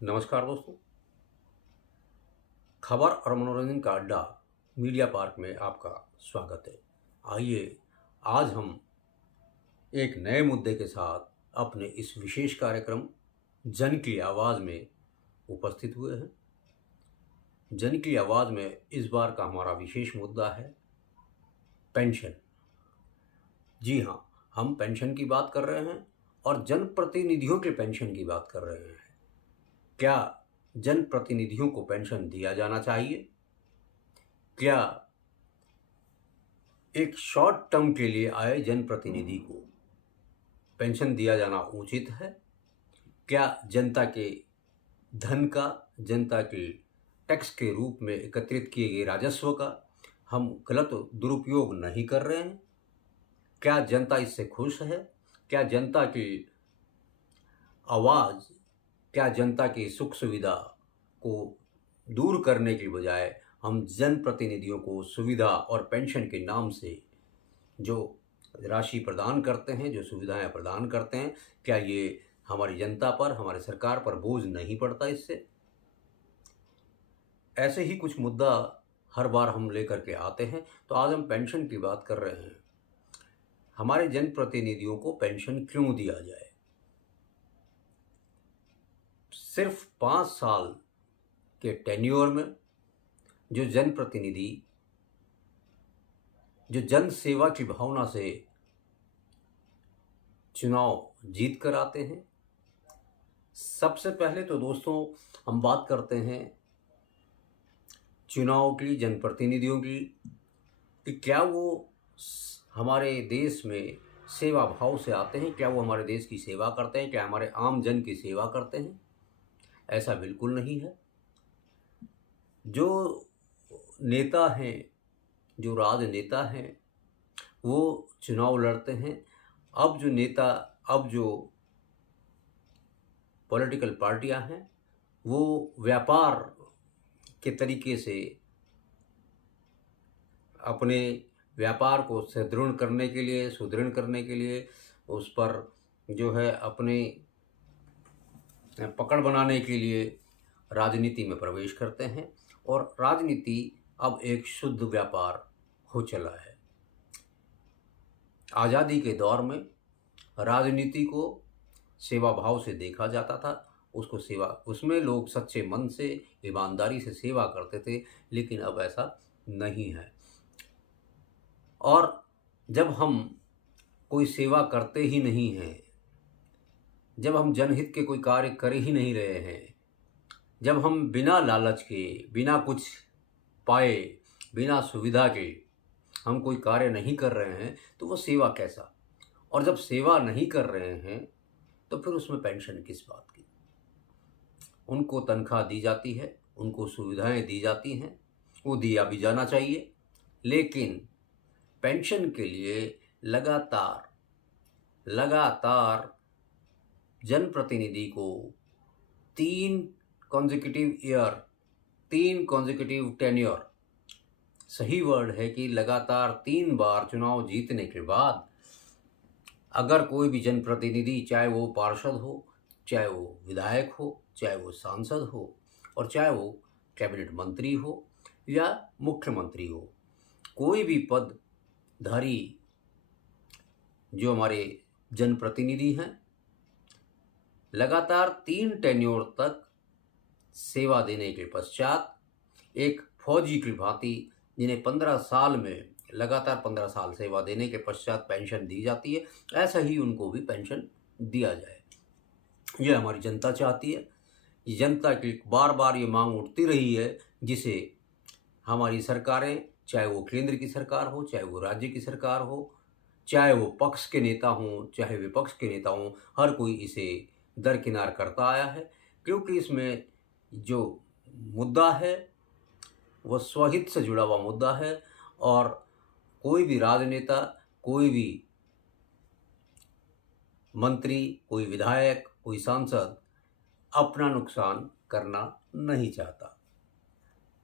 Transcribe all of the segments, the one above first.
नमस्कार दोस्तों। खबर और मनोरंजन का अड्डा मीडिया पार्क में आपका स्वागत है। आइए आज हम एक नए मुद्दे के साथ अपने इस विशेष कार्यक्रम जन की आवाज़ में उपस्थित हुए हैं। जन की आवाज़ में इस बार का हमारा विशेष मुद्दा है पेंशन। जी हाँ, हम पेंशन की बात कर रहे हैं और जनप्रतिनिधियों के पेंशन की बात कर रहे हैं। क्या जनप्रतिनिधियों को पेंशन दिया जाना चाहिए? क्या एक शॉर्ट टर्म के लिए आए जनप्रतिनिधि को पेंशन दिया जाना उचित है? क्या जनता के धन का, जनता के टैक्स के रूप में एकत्रित किए गए राजस्व का हम गलत दुरुपयोग नहीं कर रहे हैं? क्या जनता इससे खुश है? क्या जनता की आवाज़, क्या जनता की सुख सुविधा को दूर करने की बजाय हम जनप्रतिनिधियों को सुविधा और पेंशन के नाम से जो राशि प्रदान करते हैं, जो सुविधाएं प्रदान करते हैं, क्या ये हमारी जनता पर, हमारी सरकार पर बोझ नहीं पड़ता इससे? ऐसे ही कुछ मुद्दा हर बार हम लेकर के आते हैं। तो आज हम पेंशन की बात कर रहे हैं। हमारे जनप्रतिनिधियों को पेंशन क्यों दिया जाए? सिर्फ 5 साल के टेन्योर में जो जनप्रतिनिधि जो जन सेवा की भावना से चुनाव जीत कर आते हैं, सबसे पहले तो दोस्तों हम बात करते हैं चुनाव की, जनप्रतिनिधियों की, कि क्या वो हमारे देश में सेवा भाव से आते हैं, क्या वो हमारे देश की सेवा करते हैं, क्या हमारे आम जन की सेवा करते हैं? ऐसा बिल्कुल नहीं है। जो नेता हैं, जो राजनेता हैं, वो चुनाव लड़ते हैं। अब जो पॉलिटिकल पार्टियां हैं, वो व्यापार के तरीके से अपने व्यापार को सुदृढ़ करने के लिए उस पर जो है अपने पकड़ बनाने के लिए राजनीति में प्रवेश करते हैं। और राजनीति अब एक शुद्ध व्यापार हो चला है। आज़ादी के दौर में राजनीति को सेवा भाव से देखा जाता था। उसमें लोग सच्चे मन से, ईमानदारी से सेवा करते थे, लेकिन अब ऐसा नहीं है। और जब हम कोई सेवा करते ही नहीं हैं, जब हम जनहित के कोई कार्य कर ही नहीं रहे हैं, जब हम बिना लालच के, बिना कुछ पाए, बिना सुविधा के हम कोई कार्य नहीं कर रहे हैं, तो वो सेवा कैसा? और जब सेवा नहीं कर रहे हैं तो फिर उसमें पेंशन किस बात की? उनको तनख्वाह दी जाती है, उनको सुविधाएं दी जाती हैं, वो दिया भी जाना चाहिए, लेकिन पेंशन के लिए लगातार जनप्रतिनिधि को 3 कॉन्जिक्यूटिव टेन्योर, सही वर्ड है कि लगातार 3 बार चुनाव जीतने के बाद अगर कोई भी जनप्रतिनिधि, चाहे वो पार्षद हो, चाहे वो विधायक हो, चाहे वो सांसद हो, और चाहे वो कैबिनेट मंत्री हो या मुख्यमंत्री हो, कोई भी पदधारी जो हमारे जनप्रतिनिधि हैं, लगातार 3 टेन्योर तक सेवा देने के पश्चात एक फौजी की भांति, जिन्हें 15 साल में लगातार 15 साल सेवा देने के पश्चात पेंशन दी जाती है, ऐसा ही उनको भी पेंशन दिया जाए। यह हमारी जनता चाहती है। जनता की बार बार ये मांग उठती रही है, जिसे हमारी सरकारें, चाहे वो केंद्र की सरकार हो, चाहे वो राज्य की सरकार हो, चाहे वो पक्ष के नेता हों, चाहे विपक्ष के नेता हों, हर कोई इसे दरकिनार करता आया है। क्योंकि इसमें जो मुद्दा है वह स्वहित से जुड़ा हुआ मुद्दा है, और कोई भी राजनेता, कोई भी मंत्री, कोई विधायक, कोई सांसद अपना नुकसान करना नहीं चाहता।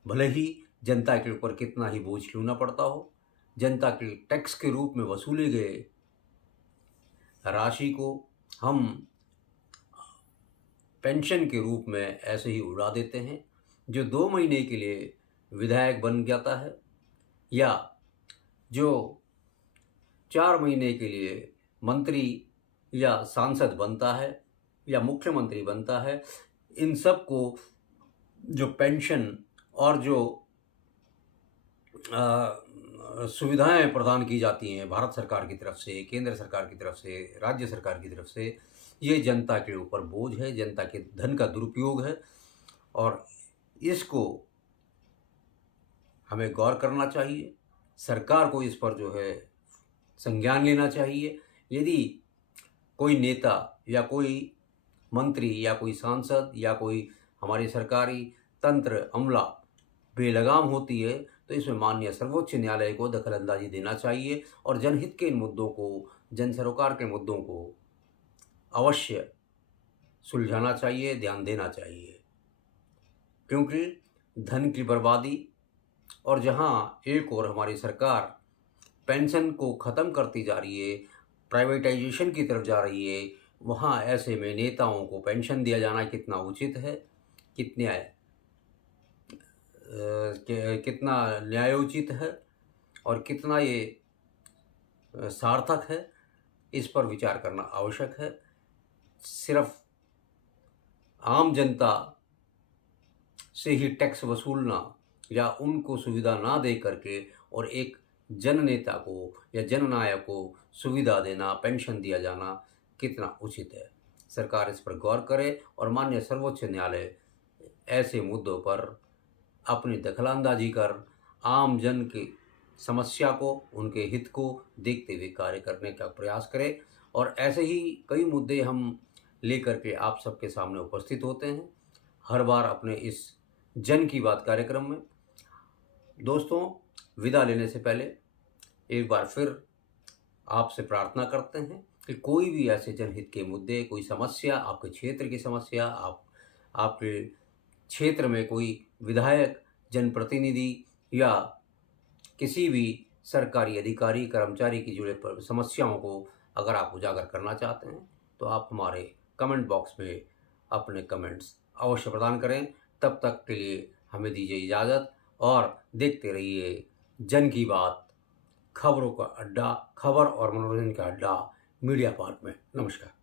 भले ही जनता के ऊपर कितना ही बोझ क्यों ना पड़ता हो, जनता के टैक्स के रूप में वसूले गए राशि को हम पेंशन के रूप में ऐसे ही उड़ा देते हैं। जो 2 महीने के लिए विधायक बन जाता है या जो 4 महीने के लिए मंत्री या सांसद बनता है या मुख्यमंत्री बनता है, इन सब को जो पेंशन और जो सुविधाएं प्रदान की जाती हैं भारत सरकार की तरफ से, केंद्र सरकार की तरफ से, राज्य सरकार की तरफ से, ये जनता के ऊपर बोझ है, जनता के धन का दुरुपयोग है और इसको हमें गौर करना चाहिए। सरकार को इस पर जो है संज्ञान लेना चाहिए। यदि कोई नेता या कोई मंत्री या कोई सांसद या कोई हमारी सरकारी तंत्र अमला बेलगाम होती है तो इसमें माननीय सर्वोच्च न्यायालय को दखलंदाजी देना चाहिए और जनहित के इन मुद्दों को, जन सरोकार के मुद्दों को अवश्य सुलझाना चाहिए, ध्यान देना चाहिए। क्योंकि धन की बर्बादी और जहां एक और हमारी सरकार पेंशन को ख़त्म करती जा रही है, प्राइवेटाइजेशन की तरफ जा रही है, वहाँ ऐसे में नेताओं को पेंशन दिया जाना कितना उचित है, कितना न्यायोचित है और कितना ये सार्थक है, इस पर विचार करना आवश्यक है। सिर्फ आम जनता से ही टैक्स वसूलना या उनको सुविधा ना दे करके और एक जननेता को या जननायक को सुविधा देना, पेंशन दिया जाना कितना उचित है। सरकार इस पर गौर करे और माननीय सर्वोच्च न्यायालय ऐसे मुद्दों पर अपनी दखलंदाजी कर आम जन की समस्या को, उनके हित को देखते हुए कार्य करने का प्रयास करे। और ऐसे ही कई मुद्दे हम लेकर के आप सबके सामने उपस्थित होते हैं हर बार अपने इस जन की बात कार्यक्रम में। दोस्तों, विदा लेने से पहले एक बार फिर आपसे प्रार्थना करते हैं कि कोई भी ऐसे जनहित के मुद्दे, कोई समस्या, आपके क्षेत्र की समस्या, आपके क्षेत्र में कोई विधायक, जनप्रतिनिधि या किसी भी सरकारी अधिकारी, कर्मचारी की जुड़े समस्याओं को अगर आप उजागर करना चाहते हैं तो आप हमारे कमेंट बॉक्स में अपने कमेंट्स अवश्य प्रदान करें। तब तक के लिए हमें दीजिए इजाज़त और देखते रहिए जन की बात, खबरों का अड्डा, खबर और मनोरंजन का अड्डा मीडिया पार्क में। नमस्कार।